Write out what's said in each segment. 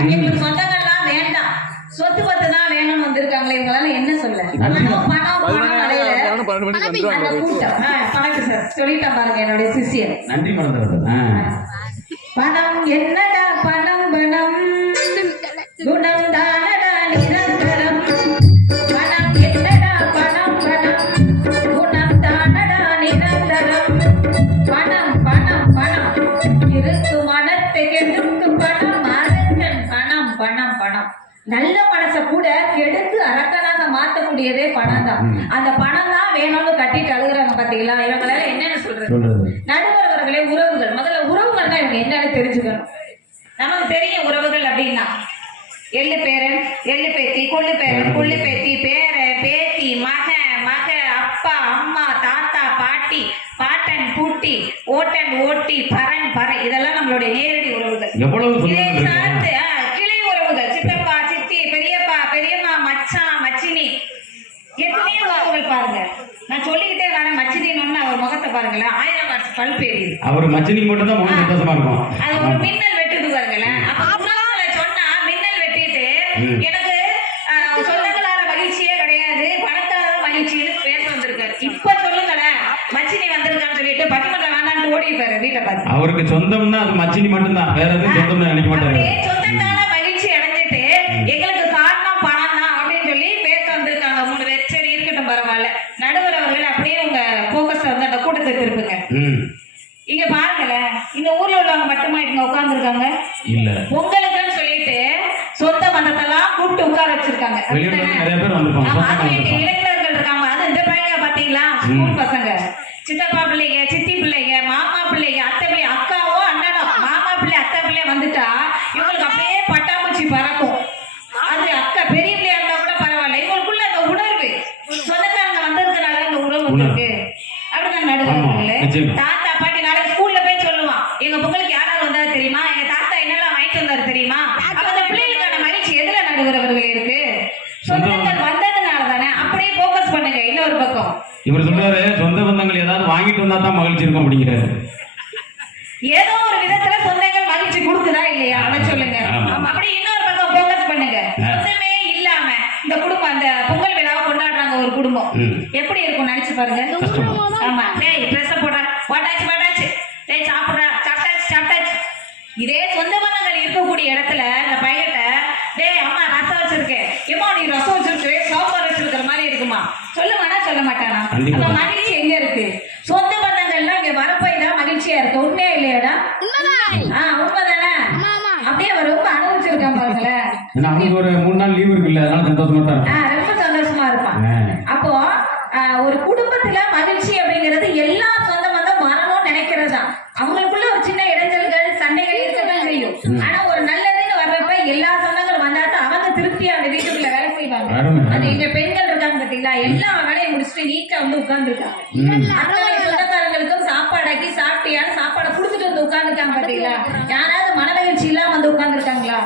எங்களுக்கு சொந்தங்கள்லாம் வேண்டாம். சொத்து பத்து தான் வேணும்னு வந்திருக்காங்களே இவங்களால என்ன சொல்ல? பணம் பணம் அலையில கூட்டம். வணக்கம் சார். சொல்லிட்டேன் பாருங்க என்னுடைய சிஷியர் நன்றி. பணம் என்னடா பணம் பணம்? குணம் நல்ல மனசை கூட கெடுத்து அரக்கனாக மாத்தக்கூடியதே பணம் தான் அந்த பணம் தான் வேணும்னு கட்டிட்டு அழுகுறாங்க பாத்தீங்களா? இவங்களால என்னன்னு சொல்றது? நடுவரவர்களே உறவுகள். முதல்ல உறவுகள்னா இவங்க என்னன்னு தெரிஞ்சுக்கணும். நமக்கு தெரியும் உறவுகள் அப்படின்னா எள்ளு பேரன் எள்ளு பேத்தி கொள்ளு பேரன் கொள்ளு பேத்தி பேரன் பேத்தி மக மக அப்பா அம்மா தாத்தா பாட்டி பாட்டன் பூட்டி ஓட்டன் ஓட்டி பரன் பறை இதெல்லாம் நம்மளுடைய நேரடி உறவுகள். எவ்வளவு இதை சொந்தங்கள் இருக்கு சார்ந்து ஆ, கிளை உறவுகள் சித்தப்பா சித்தி பெரியப்பா பெரியம்மா மச்சான் மச்சினி எத்தனையோ உறவுகள் பாருங்க நான் சொல்லிக்கிட்டே வரேன் முகத்தை பாருங்களேன். ஆயிரம் வாட்ஸ் பல்ப் எரியுது அவர் மச்சினிக்கு மட்டும் தான் முகம் சந்தோஷமா இருக்கும். அது ஒரு மின்னல் வெட்டுது பாருங்களேன். அப்ப சொன்னா மின்னல் வெட்டிட்டு. எனக்கு சொந்தங்களால மகிழ்ச்சியே கிடையாது பணத்தால மகிழ்ச்சின்னு பேச வந்திருக்காரு. இப்ப சொல்லுங்களேன் மச்சினி வந்திருக்கான்னு சொல்லிட்டு பட்டிமன்றம் வேணான்னு ஓடிப்பாரு வீட்டை பார்த்து. அவருக்கு சொந்தம்னா அது மச்சினி மட்டும்தான். வேற எதுவும் சொந்தம்னு நினைக்க மாட்டாரு. சொந்தத்தால இல்ல. பொங்கலுக்குன்னு சொல்லிட்டு சொந்த பந்தத்தெல்லாம் கூப்பிட்டு உட்கார வச்சிருக்காங்க. வெளியூர்ல? நிறைய பேர் வந்திருப்பாங்க. இளைஞர்கள் இருக்காங்க. அது இந்த பையங்க பாத்தீங்களா ஸ்கூல் பசங்க. சித்தப்பா பிள்ளைங்க சித்தி பிள்ளைங்க மாமா பிள்ளைங்க அத்தை பிள்ளை அக்காவோ அண்ணனோ மாமா பிள்ளை அத்தை பிள்ளை வந்துட்டா இவங்களுக்கு அப்படியே பட்டாம்பூச்சி பறக்கும். அது அக்கா பெரிய பிள்ளையா இருந்தா கூட பரவாயில்ல. இவங்களுக்குள்ள அந்த உணர்வு. சொந்தக்காரங்க வந்ததுனால அந்த உணர்வு. இருக்கு அப்படிதான் நிச்சயமா. தாத்தா பாட்டி நாளைக்கு ஸ்கூல்ல போய் சொல்லுவான். எங்க பொங்கலுக்கு யாராவது வந்தாரு தெரியுமா? எங்க தாத்தா என்னெல்லாம் வாங்கிட்டு வந்தாரு தெரியுமா அப்ப அந்த பிள்ளைகளுக்கான மகிழ்ச்சி எதுல நடுகிறவர்கள் இருக்கு சொந்தங்கள் வந்ததுனால தானே அப்படியே போக்கஸ் பண்ணுங்க இன்னொரு பக்கம் இவர் சொல்றாரு சொந்த பந்தங்கள் ஏதாவது வாங்கிட்டு வந்தா தான் மகிழ்ச்சி இருக்கும் அப்படிங்கிறாரு. ஏதோ ஒரு விதத்துல சொந்தங்கள் மகிழ்ச்சி கொடுக்குதா இல்லையா? அதை சொல்லுங்க. அப்படி இன்னொரு பக்கம் போக்கஸ் பண்ணுங்க. சொந்தமே இல்லாம இந்த குடும்பம் அந்த பொங்கல் விழாவை கொண்டாடுறாங்க ஒரு குடும்பம். எப்படி இருக்கும் நினைச்சு பாருங்க. ஆமா. டேய் ட்ரெஸ் போடுற. போட்டாச்சு போட்டாச்சு. டேய் சாப்பிடுற. சாப்பிட்டாச்சு சாப்பிட்டாச்சு. இதே சொந்த பந்தங்கள் இருக்கக்கூடிய இடத்துல இந்த பையன்கிட்ட டேய் அம்மா ரசம் வச்சிருக்கேன். ஏமா நீ ரசம் வச்சிருக்கு? இருக்குமா சொல்லுவானா சொல்ல மாட்டானா. அப்ப மகிழ்ச்சி எங்க இருக்கு? சொந்த பந்தங்கள்லாம் இங்க வரப்போய் தான் மகிழ்ச்சியா இருக்கு. உண்மையா இல்லையாடா? ஆ உண்மைதானே? அப்படியே அவர் ரொம்ப அனுபவிச்சிருக்கான் பாருங்களேன் ஏன்னா அவனுக்கு ஒரு மூணு நாள் லீவு இருக்குல்ல அதனால சந்தோஷமா தான் இருக்கும். ஆ, ரொம்ப சந்தோஷமா இருப்பான். ஆ. அப்போ ஆ, ஒரு குடும்பத்துல மகிழ்ச்சி அப்படிங்கிறது எல்லா சொந்த பந்தம் வரணும்னு நினைக்கிறதா? அவங்களுக்குள்ள ஒரு சின்ன இடைஞ்சல்கள் சண்டைகள் இருக்கதான் செய்யும். ஆனா ஒரு நல்லதுன்னு வர்றப்ப எல்லா சொந்தங்களும் வந்தாதான் அவங்க திருப்தியா அந்த வீட்டுக்குள்ள வேலை செய்வாங்க. அது. இங்க பெண்கள் பாத்தீங்களா எல்லா வேலையும் முடிச்சுட்டு நீட்டா வந்து உட்கார்ந்துருக்காங்க. ம். அத்தனை சொந்தக்காரங்களுக்கும் சாப்பாடாக்கி சாப்பிட்டியான்னு சாப்பாடை கொடுத்துட்டு வந்து உட்கார்ந்துருக்காங்க பாத்தீங்களா? யாராவது மனமகிழ்ச்சி இல்லாம வந்து உட்கார்ந்துருக்காங்களா?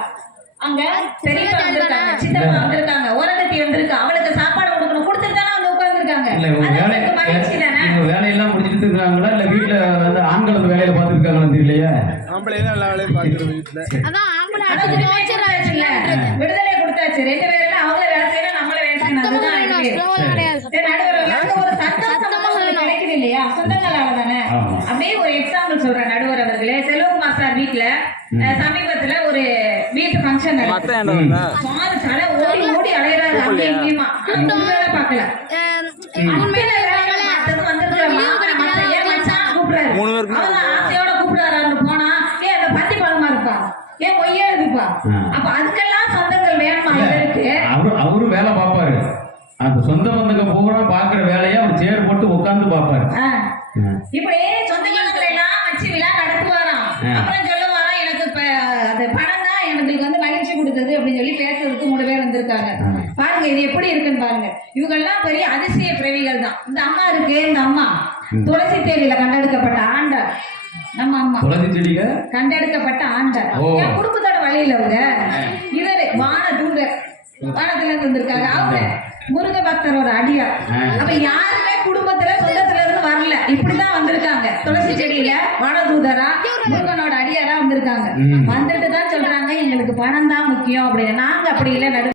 அங்க பெரியப்பா வந்திருக்காங்க சித்தப்பா வந்திருக்காங்க ஓரகத்தி வந்திருக்கா அவளுக்கு சாப்பாடு கொடுக்கணும் கொடுத்துட்டு தானே வந்து உட்கார்ந்துருக்காங்க. அவங்களுக்கு மகிழ்ச்சி தானே? வேலையெல்லாம் முடிச்சுட்டு இருக்காங்களா? இல்ல வீட்டுல வந்து ஆண்கள் அந்த வேலையில பார்த்துட்டு இருக்காங்களா தெரியலையே? ஆம்பளை தான் எல்லா வேலையும் பார்க்குறோம் வீட்டில்? விடுதலை கொடுத்தாச்சு. ரெண்டு பேரும் அவங்கள வேலை செய்யணும் நம்மள வேலை செய்யணும் அதுதான் இருக்கு சரி, நடுவர்களே, அந்த ஒரு சந்தோஷம் உங்களுக்கு கிடைக்குது இல்லையா சொந்தங்களால தானே ஆமா. அப்படியே ஒரு எக்ஸாம்பிள் சொல்றேன் நடுவர் அவர்களே செல்வகுமார் சார் வீட்டுல அஹ், சமீபத்துல ஒரு வீட்டு ஃபங்க்ஷன் தலை ஓடி ஓடி அலையறாரு. அங்கே உண்மையில கூப்பிடுறாரு. பேருக்கு அவங்க ஆசையோட கூப்பிடுறாருன்னு போனா, ஏன் அந்த பத்தி பழமா இருப்பா? ஏன் பொய்யா இருப்பா? ஆ. அப்ப அதுக்கெல்லாம் சொந்தங்கள் வேணுமா? இதற்கு? அவரு அவரு வேலை பார்ப்பாரு. அந்த சொந்த பந்தங்க பூரா பாக்குற வேலையை அவர் சேர் போட்டு உட்கார்ந்து பார்ப்பாரு. இப்படி சொந்த பந்தங்களை எல்லாம் வச்சு விழா நடத்துவாராம். ஆ. அப்புறம் சொல்லுவாராம், எனக்கு இப்ப அது பணம் தான் எங்களுக்கு வந்து மகிழ்ச்சி கொடுத்தது அப்படின்னு சொல்லி பேசுறதுக்கு மூணு பேர் வந்திருக்காங்க ஆ. பாருங்க இது எப்படி இருக்குன்னு பாருங்க. இவங்க எல்லாம் பெரிய அதிசய பிறவிகள் தான். இந்த அம்மா இருக்கு இந்த அம்மா. துளசி தேரியில கண்டெடுக்கப்பட்ட ஆண்டார் நம்ம அம்மா. துளசி செடிக கண்டெடுக்கப்பட்ட ஆண்டார் ஓ. என் குடும்பத்தோட வழியில அவங்க? இவரு வான தூண்டர் வானத்துல இருந்து வந்திருக்காங்க. அவங்க முருக பக்தரோட அடியார் ஆ. அப்ப யாருமே குடும்பத்துல சொந்தத்துல இருந்து வரல. இப்படிதான் வந்திருக்காங்க. துளசி செடியில வானதூதரா முருகனோட அடியாரா வந்திருக்காங்க. வந்துட்டு தான் சொல்றாங்க எங்க எங்களுக்கு பணம் தான் முக்கியம் அப்படின்னு. நாங்க அப்படி இல்லை நடு